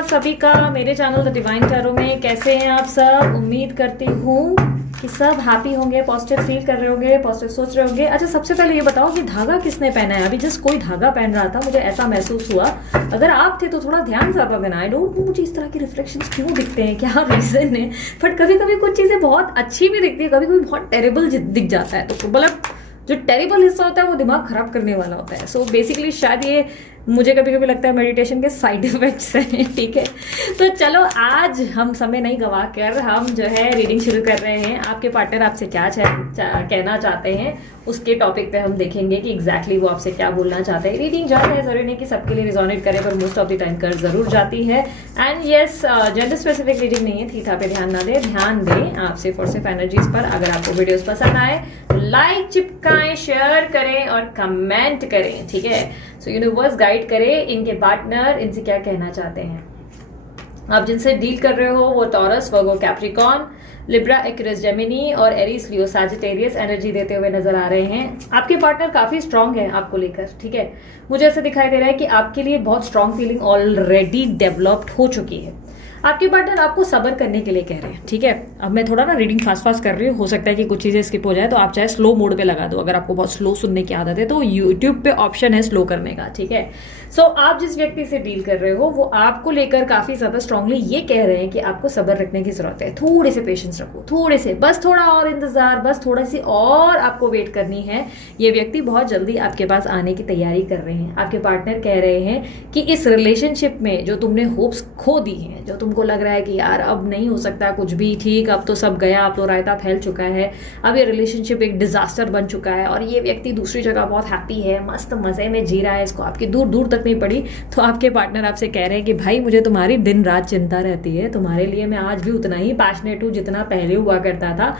आप सभी का मेरे चैनल द डिवाइन टैरो में। कैसे हैं आप सब? उम्मीद करती हूँ कि सब हैप्पी होंगे, पॉजिटिव फील कर रहे होंगे, पॉजिटिव सोच रहे होंगे। अच्छा, सबसे पहले ये बताओ कि धागा किसने पहना है? अभी जस्ट कोई धागा पहन रहा था, मुझे ऐसा महसूस हुआ। अगर आप थे तो थोड़ा ध्यान ज्यादा देना। आई डोंट नो मुझे इस तरह के रिफ्लेक्शंस क्यों दिखते हैं, क्या रीजन है, बट कभी कभी कुछ चीजें बहुत अच्छी भी दिखती है, कभी कभी बहुत टेरेबल दिख जाता है। तो मतलब जो टेरिबल हिस्सा होता है वो दिमाग खराब करने वाला होता है। सो बेसिकली शायद ये मुझे कभी कभी लगता है मेडिटेशन के साइड इफेक्ट्स हैं। ठीक है, तो चलो आज हम समय नहीं गवा कर हम जो है रीडिंग शुरू कर रहे हैं। आपके पार्टनर आपसे क्या कहना चाहते हैं उसके टॉपिक पे हम देखेंगे कि एग्जैक्टली वो आपसे क्या बोलना चाहते हैं। रीडिंग जा रहा है, जरूरी नहीं कि सबके लिए रिजोनेट करे, पर मोस्ट ऑफ द टाइम कर जरूर जाती है। And yes, gender specific reading नहीं है, थीथा पे ध्यान ना दें, ध्यान दें आप सिर्फ और सिर्फ एनर्जीज पर। अगर आपको वीडियोस पसंद आए लाइक चिपकाएं, शेयर करें और कमेंट करें। ठीक है, सो यूनिवर्स गाइड करे इनके पार्टनर इनसे क्या कहना चाहते हैं। आप जिनसे डील कर रहे हो वो टॉरस, वर्गो, कैप्रिकॉर्न, लिब्रा, एक्वेरियस, जेमिनी और एरीज, लियो, सैजिटेरियस एनर्जी देते हुए नजर आ रहे हैं। आपके पार्टनर काफी स्ट्रांग है आपको लेकर। ठीक है, मुझे ऐसा दिखाई दे रहा है कि आपके लिए बहुत स्ट्रांग फीलिंग ऑलरेडी डेवलप्ड हो चुकी है। आपके पार्टनर आपको सब्र करने के लिए कह रहे हैं। ठीक है, अब मैं थोड़ा ना रीडिंग फास्ट कर रही हूँ, हो सकता है कि कुछ चीजें स्किप हो जाए, तो आप चाहे स्लो मोड पे लगा दो। अगर आपको बहुत स्लो सुनने की आदत है तो यूट्यूब पे ऑप्शन है स्लो करने का। ठीक है, सो आप जिस व्यक्ति से डील कर रहे हो वो आपको लेकर काफी ज्यादा स्ट्रांगली ये कह रहे हैं कि आपको सब्र रखने की जरूरत है। थोड़े से पेशेंस रखो, थोड़े से, बस थोड़ा और इंतजार, बस थोड़ा सी और आपको वेट करनी है। ये व्यक्ति बहुत जल्दी आपके पास आने की तैयारी कर रहे हैं। आपके पार्टनर कह रहे हैं कि इस रिलेशनशिप में जो तुमने होप्स खो दी हैं, जो तुमको लग रहा है कि यार अब नहीं हो सकता कुछ भी, ठीक अब तो सब गया, अब तो रायता फैल चुका है, अब ये रिलेशनशिप एक डिजास्टर बन चुका है और ये व्यक्ति दूसरी जगह बहुत हैप्पी है, मस्त मजे में जी रहा है, इसको आपकी दूर दूर तक नहीं पड़ी। तो आपके पार्टनर आपसे कह रहे हैं कि भाई मुझे तुम्हारी दिन रात चिंता रहती है, तुम्हारे लिए मैं आज भी उतना ही पैशनेट हूँ जितना पहले हुआ करता था।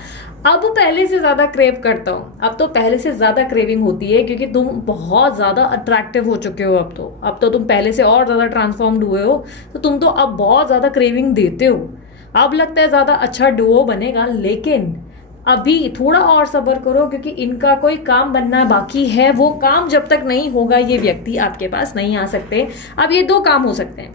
अब पहले से ज्यादा क्रेव करता हूँ, अब तो पहले से ज्यादा क्रेविंग होती है क्योंकि तुम बहुत ज्यादा अट्रैक्टिव हो चुके हो। अब तो तुम पहले से और ज्यादा ट्रांसफॉर्म्ड हुए हो, तो तुम तो अब बहुत ज्यादा क्रेविंग देते हो। अब लगता है ज्यादा अच्छा डुओ बनेगा, लेकिन अभी थोड़ा और सब्र करो क्योंकि इनका कोई काम बनना बाकी है। वो काम जब तक नहीं होगा ये व्यक्ति आपके पास नहीं आ सकते। अब ये दो काम हो सकते हैं,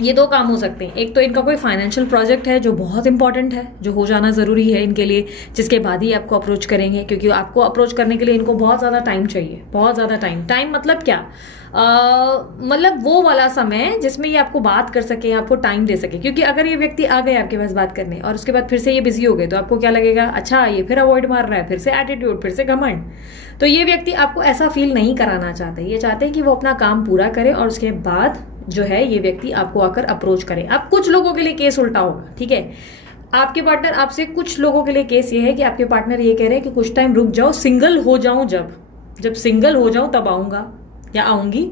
ये दो काम हो सकते हैं। एक तो इनका कोई फाइनेंशियल प्रोजेक्ट है जो बहुत इंपॉर्टेंट है, जो हो जाना जरूरी है इनके लिए, जिसके बाद ही आपको अप्रोच करेंगे, क्योंकि आपको अप्रोच करने के लिए इनको बहुत ज़्यादा टाइम चाहिए। बहुत ज़्यादा टाइम मतलब क्या? मतलब वो वाला समय जिसमें ये आपको बात कर सके, आपको टाइम दे सके। क्योंकि अगर ये व्यक्ति आ गए आपके पास बात करने और उसके बाद फिर से ये बिजी हो गए तो आपको क्या लगेगा? अच्छा ये फिर अवॉइड मार रहा है, फिर से एटीट्यूड, फिर से घमंड। तो ये व्यक्ति आपको ऐसा फील नहीं कराना चाहते। ये चाहते हैं कि वो अपना काम पूरा करे और उसके बाद जो है ये व्यक्ति आपको आकर अप्रोच करे। अब कुछ लोगों के लिए केस उल्टा होगा। ठीक है, आपके पार्टनर आपसे, कुछ लोगों के लिए केस ये है कि आपके पार्टनर ये कह रहे हैं कि कुछ टाइम रुक जाओ, सिंगल हो जाऊं, जब सिंगल हो जाऊं तब आऊंगा या आऊंगी।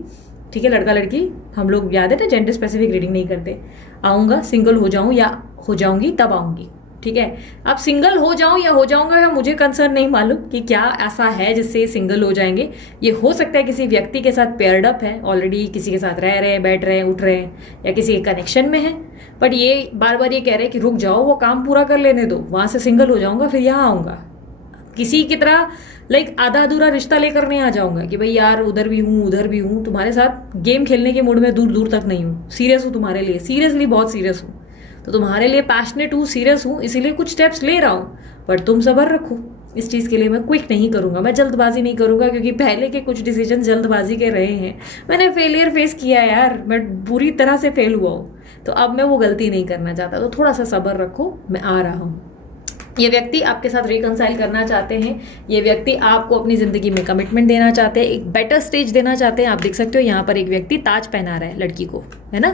ठीक है, लड़का लड़की हम लोग याद है ना जेंडर स्पेसिफिक रीडिंग नहीं करते। आऊंगा, सिंगल हो जाऊं या हो जाऊंगी तब आऊंगी। ठीक है, अब सिंगल हो जाऊं या हो जाऊंगा या मुझे कंसर्न नहीं मालूम कि क्या ऐसा है जिससे सिंगल हो जाएंगे। ये हो सकता है किसी व्यक्ति के साथ पेयर्ड अप है, ऑलरेडी किसी के साथ रह रहे हैं, बैठ रहे हैं, उठ रहे हैं, या किसी के कनेक्शन में है। बट ये बार बार ये कह रहे हैं कि रुक जाओ, वो काम पूरा कर लेने दो, वहां से सिंगल हो जाऊंगा फिर यहाँ आऊंगा। किसी की तरह लाइक आधा अधूरा रिश्ता लेकर नहीं आ जाऊंगा कि भाई यार उधर भी हूँ उधर भी हूँ, तुम्हारे साथ गेम खेलने के मूड में दूर दूर तक नहीं हूँ, सीरियस हूँ तुम्हारे लिए, सीरियसली बहुत सीरियस हूँ, तो तुम्हारे लिए पैशनेट हूँ, सीरियस हूँ, इसीलिए कुछ स्टेप्स ले रहा हूँ। पर तुम सब्र रखो, इस चीज़ के लिए मैं क्विक नहीं करूँगा, मैं जल्दबाजी नहीं करूँगा, क्योंकि पहले के कुछ डिसीजन जल्दबाजी के रहे हैं। मैंने फेलियर फेस किया है यार, मैं बुरी तरह से फेल हुआ हूँ, तो अब मैं वो गलती नहीं करना चाहता। तो थोड़ा सा सब्र रखो, मैं आ रहा हूँ। ये व्यक्ति आपके साथ रिकंसाइल करना चाहते हैं। ये व्यक्ति आपको अपनी जिंदगी में कमिटमेंट देना चाहते हैं, एक बेटर स्टेज देना चाहते हैं। आप देख सकते हो यहाँ पर एक व्यक्ति ताज पहना रहा है लड़की को, है ना,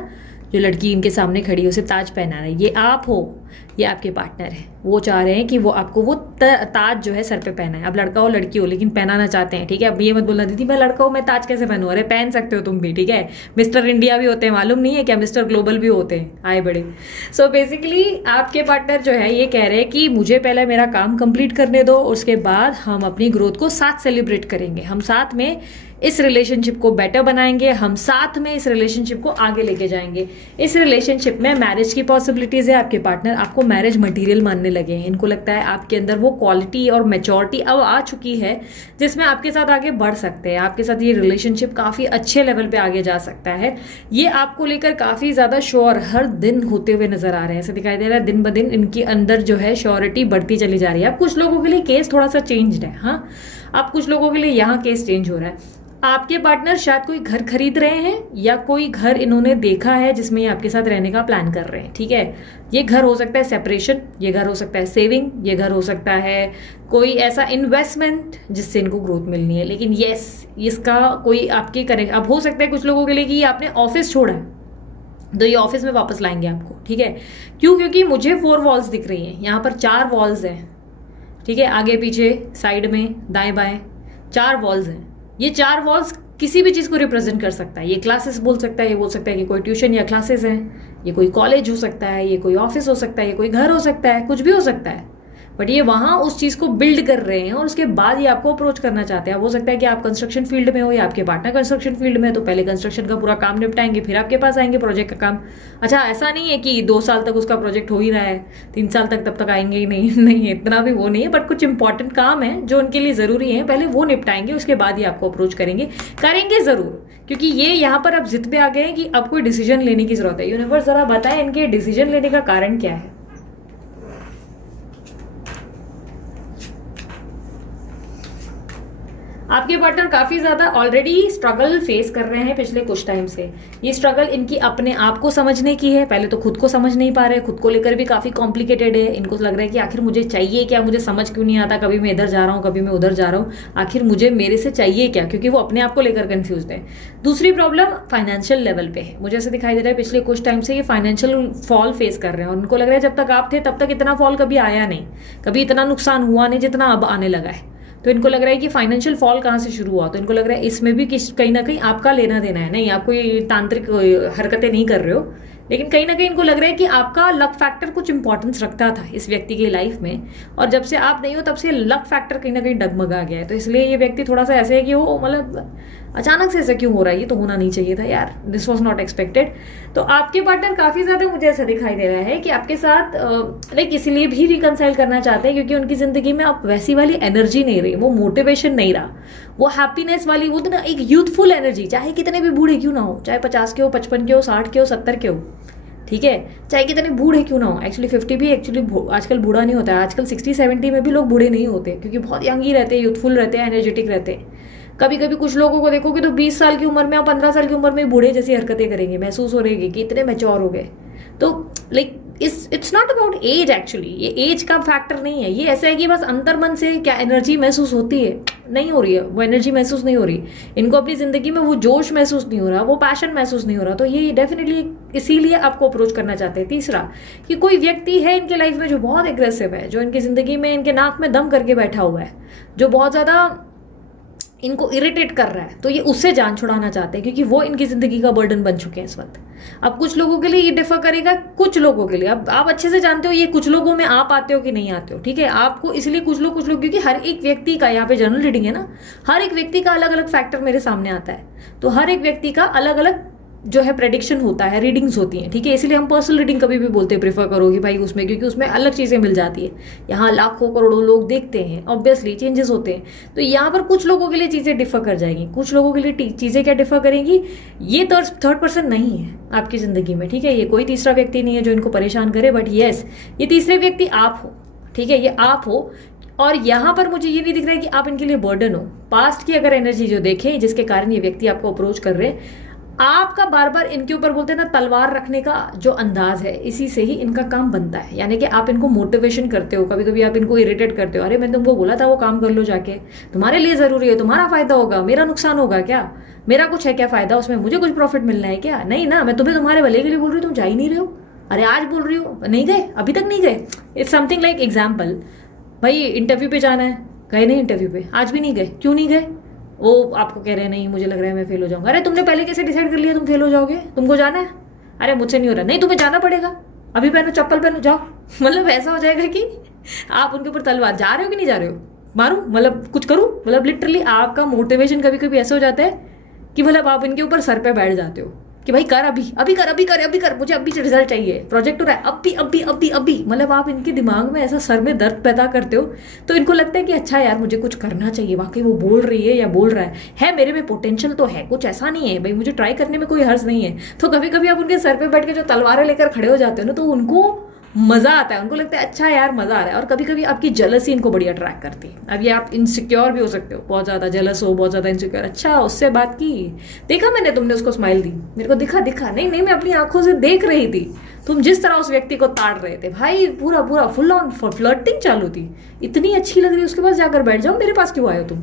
जो लड़की इनके सामने खड़ी है उसे ताज पहना रहा है। ये आप हो, ये आपके पार्टनर है। वो चाह रहे हैं कि वो आपको वो ताज जो है सर पे पहना है। अब लड़का हो लड़की हो, लेकिन पहनाना चाहते हैं। ठीक है, अब ये मत बोलना दीदी मैं लड़का हूँ मैं ताज कैसे पहनूं। अरे पहन सकते हो तुम भी। ठीक है, मिस्टर इंडिया भी होते हैं, मालूम नहीं है क्या? मिस्टर ग्लोबल भी होते हैं, आए बड़े। सो बेसिकली आपके पार्टनर जो है ये कह रहे हैं कि मुझे पहले मेरा काम कंप्लीट करने दो, उसके बाद हम अपनी ग्रोथ को साथ सेलिब्रेट करेंगे। हम साथ में इस रिलेशनशिप को बेटर बनाएंगे, हम साथ में इस रिलेशनशिप को आगे लेके जाएंगे। इस रिलेशनशिप में मैरिज की पॉसिबिलिटीज है, आपके पार्टनर आपको मैरिज मटेरियल मानने लगे हैं, इनको लगता है आपके अंदर वो क्वालिटी और मैच्योरिटी अब आ चुकी है जिसमें आपके साथ आगे बढ़ सकते हैं, आपके साथ ये रिलेशनशिप काफ़ी अच्छे लेवल पे आगे जा सकता है। ये आपको लेकर काफ़ी ज़्यादा श्योर हर दिन होते हुए नजर आ रहे हैं, ऐसे दिखाई दे रहा है दिन ब दिन इनके अंदर जो है श्योरिटी बढ़ती चली जा रही है। अब कुछ लोगों के लिए केस थोड़ा सा चेंज्ड है, हाँ अब कुछ लोगों के लिए यहाँ केस चेंज हो रहा है। आपके पार्टनर शायद कोई घर खरीद रहे हैं या कोई घर इन्होंने देखा है जिसमें ये आपके साथ रहने का प्लान कर रहे हैं, ठीक है। ये घर हो सकता है सेपरेशन, ये घर हो सकता है सेविंग, ये घर हो सकता है कोई ऐसा इन्वेस्टमेंट जिससे इनको ग्रोथ मिलनी है। लेकिन यस, इसका कोई आपके करेक्ट अब हो सकता है कुछ लोगों के लिए कि आपने ऑफिस छोड़ा है तो ये ऑफिस में वापस लाएंगे आपको, ठीक है। क्यों? क्योंकि मुझे 4 वॉल्स दिख रही हैं, यहाँ पर 4 वॉल्स हैं, ठीक है, आगे पीछे साइड में दाएं बाएं 4 वॉल्स हैं। ये 4 वॉल्स किसी भी चीज़ को रिप्रेजेंट कर सकता है। ये क्लासेस बोल सकता है, ये बोल सकता है कि कोई ट्यूशन या क्लासेस हैं, ये कोई कॉलेज हो सकता है, ये कोई ऑफिस हो सकता है, ये कोई घर हो सकता है, कुछ भी हो सकता है। बट ये वहाँ उस चीज़ को बिल्ड कर रहे हैं और उसके बाद ये आपको अप्रोच करना चाहते हैं। हो सकता है कि आप कंस्ट्रक्शन फील्ड में हो या आपके पार्टनर कंस्ट्रक्शन फील्ड में है, तो पहले कंस्ट्रक्शन का पूरा काम निपटाएंगे फिर आपके पास आएंगे प्रोजेक्ट का काम। अच्छा, ऐसा नहीं है कि 2 साल तक उसका प्रोजेक्ट हो ही रहा है, 3 साल तक तब तक आएंगे ही नहीं नहीं इतना भी वो नहीं है। बट कुछ इंपॉर्टेंट काम है जो उनके लिए ज़रूरी है, पहले वो निपटाएंगे, उसके बाद ही आपको अप्रोच करेंगे ज़रूर। क्योंकि ये यहाँ पर अब जिद पे आ गए हैं कि अब कोई डिसीजन लेने की जरूरत है। यूनिवर्स जरा बताएं इनके डिसीजन लेने का कारण क्या है। आपके पार्टनर काफी ज्यादा ऑलरेडी स्ट्रगल फेस कर रहे हैं पिछले कुछ टाइम से। ये स्ट्रगल इनकी अपने आप को समझने की है, पहले तो खुद को समझ नहीं पा रहे, खुद को लेकर भी काफी कॉम्प्लिकेटेड है। इनको लग रहा है कि आखिर मुझे चाहिए क्या, मुझे समझ क्यों नहीं आता, कभी मैं इधर जा रहा हूँ कभी मैं उधर जा रहा हूँ, आखिर मुझे मेरे से चाहिए क्या, क्योंकि वो अपने आप को लेकर कंफ्यूज है। दूसरी प्रॉब्लम फाइनेंशियल लेवल पे है, मुझे ऐसे दिखाई दे रहा है पिछले कुछ टाइम से ये फाइनेंशियल फॉल फेस कर रहे हैं और उनको लग रहा है जब तक आप थे तब तक इतना फॉल कभी आया नहीं, कभी इतना नुकसान हुआ नहीं जितना अब आने लगा है। तो इनको लग रहा है कि फाइनेंशियल फॉल कहाँ से शुरू हुआ, तो इनको लग रहा है इसमें भी कहीं ना कहीं आपका लेना देना है। नहीं, आप कोई तांत्रिक हरकतें नहीं कर रहे हो, लेकिन कहीं ना कहीं इनको लग रहा है कि आपका लक फैक्टर कुछ इंपॉर्टेंस रखता था इस व्यक्ति की लाइफ में, और जब से आप नहीं हो तब से लक फैक्टर कहीं ना कहीं डगमगा गया है। तो इसलिए ये व्यक्ति थोड़ा सा ऐसे है कि वो मतलब अचानक से ऐसा क्यों हो रहा है, ये तो होना नहीं चाहिए था यार, दिस वॉज नॉट एक्सपेक्टेड। तो आपके पार्टनर काफी ज्यादा मुझे ऐसा दिखाई दे रहा है कि आपके साथ लाइक इसलिए भी रिकनसाइल करना चाहते हैं क्योंकि उनकी जिंदगी में आप वैसी वाली एनर्जी नहीं रही, वो मोटिवेशन नहीं रहा, वो हैप्पीनेस वाली, वो ना एक यूथफुल एनर्जी, चाहे कितने भी बूढ़े क्यों ना हो, चाहे 50 के हो, 55 के हो, 60 के हो, 70 के हो, ठीक है, चाहे कितने बूढ़े क्यों ना हो। एक्चुअली 50 भी एक्चुअली आजकल बूढ़ा नहीं होता है, आजकल 60-70 में भी लोग बूढ़े नहीं होते क्योंकि बहुत यंग ही रहते हैं, यूथफुल रहते हैं, एनर्जेटिक रहते हैं। कभी कभी कुछ लोगों को देखोगे तो 20 साल की उम्र में और 15 साल की उम्र में बूढ़े जैसी हरकतें करेंगे, महसूस हो रहेगी कि इतने मैच्योर हो गए। तो like it's not about age, actually ये एज का फैक्टर नहीं है, ये ऐसा है कि बस अंतर मन से क्या एनर्जी महसूस होती है, नहीं हो रही है वो एनर्जी महसूस नहीं हो रही, इनको अपनी जिंदगी में वो जोश महसूस नहीं हो रहा, वो पैशन महसूस नहीं हो रहा। तो ये डेफिनेटली इसीलिए आपको अप्रोच करना चाहते हैं। तीसरा कि कोई व्यक्ति है इनके लाइफ में जो बहुत एग्रेसिव है, जो इनकी जिंदगी में इनके नाक में दम करके बैठा हुआ है, जो बहुत ज्यादा इनको इरिटेट कर रहा है, तो ये उससे जान छुड़ाना चाहते हैं क्योंकि वो इनकी जिंदगी का बर्डन बन चुके हैं इस वक्त। अब कुछ लोगों के लिए ये डिफर करेगा, कुछ लोगों के लिए अब आप अच्छे से जानते हो ये कुछ लोगों में आप आते हो कि नहीं आते हो, ठीक है। आपको इसलिए कुछ लोग क्योंकि हर एक व्यक्ति का, यहाँ पे जनरल रीडिंग है ना, हर एक व्यक्ति का अलग अलग फैक्टर मेरे सामने आता है, तो हर एक व्यक्ति का अलग अलग जो है प्रेडिक्शन होता है, रीडिंग्स होती हैं, ठीक है। इसलिए हम पर्सनल रीडिंग कभी भी बोलते हैं प्रेफर करो कि भाई उसमें, क्योंकि उसमें अलग चीज़ें मिल जाती है। यहाँ लाखों करोड़ों लोग देखते हैं, ऑब्वियसली चेंजेस होते हैं, तो यहाँ पर कुछ लोगों के लिए चीज़ें डिफर कर जाएंगी, कुछ लोगों के लिए चीज़ें क्या डिफर करेंगी। ये थर्ड पर्सन नहीं है आपकी ज़िंदगी में, ठीक है, ये कोई तीसरा व्यक्ति नहीं है जो इनको परेशान करे, बट येस ये तीसरे व्यक्ति आप हो, ठीक है, ये आप हो। और यहाँ पर मुझे ये नहीं दिख रहा है कि आप इनके लिए बर्डन हो। पास्ट की अगर एनर्जी जो देखें जिसके कारण ये व्यक्ति आपको अप्रोच कर रहे हैं, आपका बार बार इनके ऊपर बोलते हैं ना तलवार रखने का जो अंदाज है, इसी से ही इनका काम बनता है। यानी कि आप इनको मोटिवेशन करते हो, कभी कभी आप इनको इरिटेट करते हो, अरे मैंने तुमको बोला था वो काम कर लो जाके, तुम्हारे लिए जरूरी है, तुम्हारा फायदा होगा, मेरा नुकसान होगा क्या, मेरा कुछ है क्या फायदा उसमें, मुझे कुछ प्रॉफिट मिलना है क्या, नहीं ना, मैं तुम्हें तुम्हारे भले के लिए बोल रही हूँ, तुम जा ही नहीं रहे हो, अरे आज बोल रही हो नहीं गए, अभी तक नहीं गए। इट्स समथिंग लाइक एग्जाम्पल, भाई इंटरव्यू पे जाना है, गए नहीं इंटरव्यू पे, आज भी नहीं गए, क्यों नहीं गए, वो आपको कह रहे हैं नहीं मुझे लग रहा है मैं फेल हो जाऊंगा। अरे तुमने पहले कैसे डिसाइड कर लिया तुम फेल हो जाओगे, तुमको जाना है, अरे मुझसे नहीं हो रहा, नहीं तुम्हें जाना पड़ेगा, अभी पहनो चप्पल पहनो जाओ। मतलब ऐसा हो जाएगा कि आप उनके ऊपर तलवार, जा रहे हो कि नहीं जा रहे हो, मारूं, मतलब कुछ करूं, मतलब लिटरली आपका मोटिवेशन कभी कभी ऐसा हो जाता है कि मतलब आप इनके ऊपर सर पे बैठ जाते हो कि भाई कर, अभी अभी कर, अभी कर, अभी कर, मुझे अभी रिजल्ट चाहिए, प्रोजेक्ट हो रहा है, अभी अभी अभी अभी, मतलब आप इनके दिमाग में ऐसा सर में दर्द पैदा करते हो, तो इनको लगता है कि अच्छा यार मुझे कुछ करना चाहिए, वाकई वो बोल रही है या बोल रहा है मेरे में पोटेंशियल तो है, कुछ ऐसा नहीं है भाई, मुझे ट्राई करने में कोई हर्ज नहीं है। तो कभी कभी आप उनके सर पे बैठ के जो तलवारें लेकर खड़े हो जाते हो ना, तो उनको मजा आता है, उनको लगता है अच्छा यार मजा आ रहा है। और कभी कभी आपकी जलसी इनको बड़ी अट्रैक्ट करती है। अब ये आप इनसिक्योर भी हो सकते हो, बहुत ज्यादा जलस हो, बहुत ज्यादा इनसिक्योर, अच्छा उससे बात की, देखा मैंने तुमने उसको स्माइल दी, मेरे को दिखा दिखा, नहीं नहीं मैं अपनी आंखों से देख रही थी तुम जिस तरह उस व्यक्ति को ताड़ रहे थे भाई, पूरा पूरा फुल ऑन फ्लर्टिंग चालू थी, इतनी अच्छी लग रही, उसके पास जाकर बैठ जाओ, मेरे पास क्यों आए हो तुम।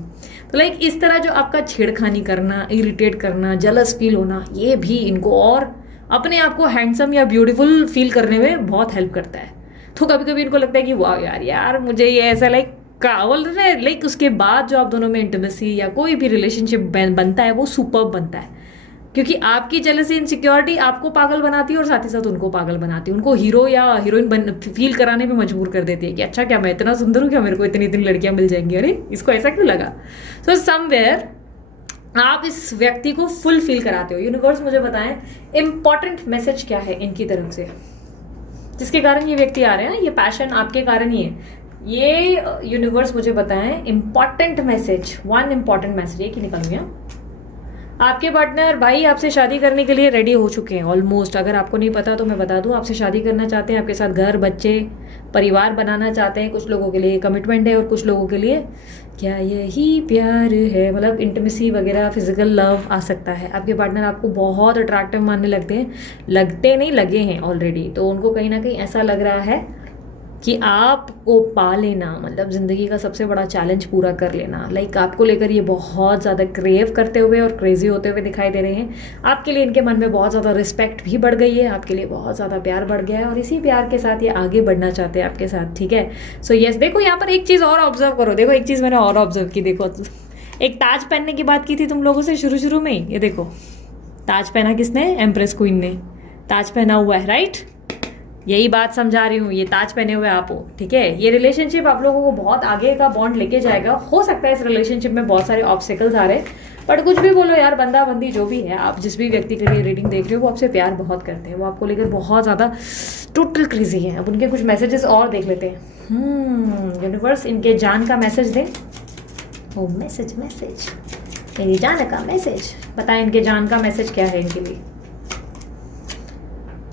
तो लाइक इस तरह जो आपका छेड़खानी करना, इरिटेट करना, जलस फील होना, ये भी इनको और अपने आप को हैंडसम या ब्यूटीफुल फील करने में बहुत हेल्प करता है। तो कभी कभी इनको लगता है कि वाह यार यार मुझे ये ऐसा लाइक कावल रहे, लाइक उसके बाद जो आप दोनों में इंटीमेसी या कोई भी रिलेशनशिप बनता है वो सुपर्ब बनता है, क्योंकि आपकी जेलसी इनसिक्योरिटी आपको पागल बनाती है और साथ ही साथ उनको पागल बनाती है, उनको हीरो या हीरोइन फील कराने में मजबूर कर देती है कि अच्छा क्या मैं इतना सुंदर हूँ क्या, मेरे को इतनी इतनी लड़कियां मिल जाएंगी, अरे इसको ऐसा क्यों लगा। सो समवेयर आप इस व्यक्ति को फुल फील कराते हो। यूनिवर्स मुझे बताएं इंपॉर्टेंट मैसेज क्या है इनकी तरफ से जिसके कारण ये व्यक्ति आ रहे हैं, ये पैशन आपके कारण ही है। ये यूनिवर्स मुझे बताएं important message, one important message, ये कि निकल गया। आपके पार्टनर भाई आपसे शादी करने के लिए रेडी हो चुके हैं ऑलमोस्ट। अगर आपको नहीं पता तो मैं बता दूं, आपसे शादी करना चाहते हैं, आपके साथ घर, बच्चे, परिवार बनाना चाहते हैं। कुछ लोगों के लिए कमिटमेंट है और कुछ लोगों के लिए क्या यही प्यार है, मतलब इंटीमेसी वगैरह, फिजिकल लव आ सकता है। आपके पार्टनर आपको बहुत अट्रैक्टिव मानने लगते हैं, लगते नहीं लगे हैं ऑलरेडी, तो उनको कहीं ना कहीं ऐसा लग रहा है कि आपको पा लेना मतलब ज़िंदगी का सबसे बड़ा चैलेंज पूरा कर लेना। लाइक आपको लेकर ये बहुत ज़्यादा क्रेव करते हुए और क्रेजी होते हुए दिखाई दे रहे हैं। आपके लिए इनके मन में बहुत ज़्यादा रिस्पेक्ट भी बढ़ गई है, आपके लिए बहुत ज़्यादा प्यार बढ़ गया है और इसी प्यार के साथ ये आगे बढ़ना चाहते हैं आपके साथ, ठीक है। सो यस, देखो यहाँ पर एक चीज़ और ऑब्जर्व करो, देखो एक चीज़ मैंने और ऑब्जर्व की, देखो एक ताज पहनने की बात की थी तुम लोगों से शुरू में, ये देखो ताज पहना किसने, एम्प्रेस क्वीन ने ताज पहना हुआ है, राइट। यही बात समझा रही हूँ, ये ताज पहने हुए आप हो, ठीक है। ये रिलेशनशिप आप लोगों को बहुत आगे का बॉन्ड लेके जाएगा। हो सकता है इस रिलेशनशिप में बहुत सारे ऑब्स्टिकल्स आ रहे हैं, बट कुछ भी बोलो यार, बंदा बंदी जो भी है, आप जिस भी व्यक्ति के लिए रीडिंग देख रहे हो वो आपसे प्यार बहुत करते हैं, वो आपको लेकर बहुत ज़्यादा टोटल क्रेजी है। अब उनके कुछ मैसेजेस और देख लेते हैं। यूनिवर्स इनके जान का मैसेज दें। ओ मैसेज मेरी जान का मैसेज, बताएं इनके जान का मैसेज क्या है इनके लिए।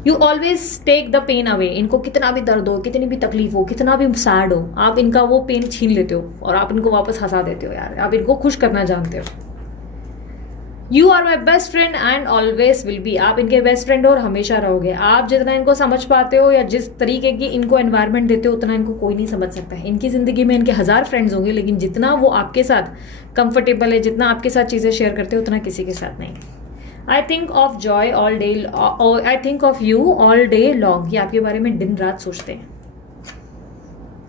You always take the pain away. इनको कितना भी दर्द हो, कितनी भी तकलीफ हो, कितना भी सैड हो, आप इनका वो पेन छीन लेते हो और आप इनको वापस हंसा देते हो यार, आप इनको खुश करना जानते हो। You are my best friend and always will be. आप इनके बेस्ट फ्रेंड हो और हमेशा रहोगे। आप जितना इनको समझ पाते हो या जिस तरीके की इनको एनवायरनमेंट देते हो उतना इनको कोई नहीं समझ सकता है। इनकी जिंदगी में इनके 1000 फ्रेंड्स होंगे, लेकिन जितना वो आपके साथ कंफर्टेबल है, जितना आपके साथ चीज़ें शेयर करते हो, उतना किसी के साथ नहीं। I think of joy all day, I think of you all day long. ये आपके बारे में दिन रात सोचते हैं।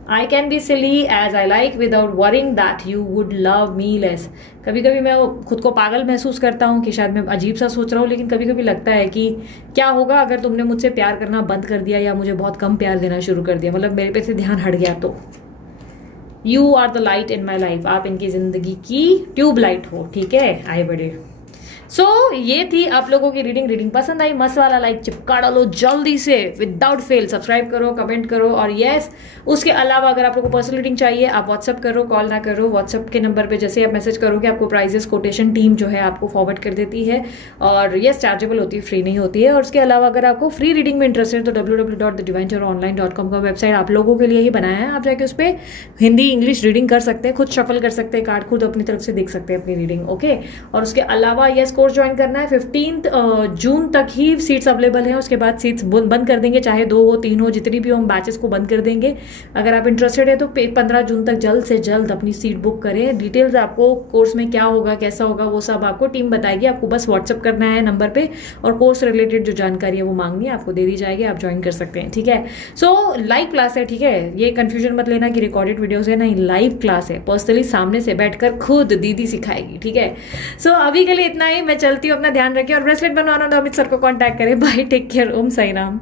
I can be silly as I like without worrying that you would love me less. कभी कभी मैं खुद को पागल महसूस करता हूँ कि शायद मैं अजीब सा सोच रहा हूँ, लेकिन कभी कभी लगता है कि क्या होगा अगर तुमने मुझसे प्यार करना बंद कर दिया या मुझे बहुत कम प्यार देना शुरू कर दिया, मतलब मेरे पे से ध्यान हट गया तो। You are the light in my life. आप इनकी जिंदगी की ट्यूबलाइट हो, ठीक है। आए बड़े। सो ये थी आप लोगों की रीडिंग पसंद आई, मस्त वाला लाइक चिपका डालो जल्दी से विदाउट फेल, सब्सक्राइब करो, कमेंट करो। और यस, उसके अलावा अगर आप लोगों को पर्सनल रीडिंग चाहिए, आप व्हाट्सअप करो, कॉल ना करो। व्हाट्सअप के नंबर पे जैसे आप मैसेज करोगे आपको प्राइजेस कोटेशन टीम जो है आपको फॉरवर्ड कर देती है। और यस, चार्जेबल होती है, फ्री नहीं होती है। और उसके अलावा अगर आपको फ्री रीडिंग में इंटरेस्ट है तो www.thedivinetarot.online.com का वेबसाइट आप लोगों के लिए ही बनाया है। आप जाके उस पर हिंदी इंग्लिश रीडिंग कर सकते हैं, खुद शफल कर सकते हैं, कार्ड खुद अपनी तरफ से देख सकते हैं अपनी रीडिंग, ओके। और उसके अलावा यस, कोर्स ज्वाइन करना है। 15 जून तक ही सीट्स अवेलेबल हैं, उसके बाद सीट्स बंद कर देंगे, चाहे 2 हो 3 हो, जितनी भी हो हम बैचेस को बंद कर देंगे। अगर आप इंटरेस्टेड है तो 15 जून तक जल्द से जल्द अपनी सीट बुक करें। डिटेल्स आपको कोर्स में क्या होगा, कैसा होगा, वो सब आपको टीम बताएगी। आपको बस व्हाट्सअप करना है नंबर पे और कोर्स रिलेटेड जो जानकारी है वो मांगनी है, आपको दे दी जाएगी, आप ज्वाइन कर सकते हैं, ठीक है। सो लाइव क्लास है, ठीक है। ये कंफ्यूजन मत लेना कि रिकॉर्डेड वीडियोस है, नहीं, लाइव क्लास है, पर्सनली सामने से बैठकर खुद दीदी सिखाएगी, ठीक है। सो अभी के लिए इतना ही, मैं चलती हूँ, अपना ध्यान रखिए और ब्रेसलेट बनवाना तो अमित सर को कांटेक्ट करें। बाय, टेक केयर, ओम साई राम।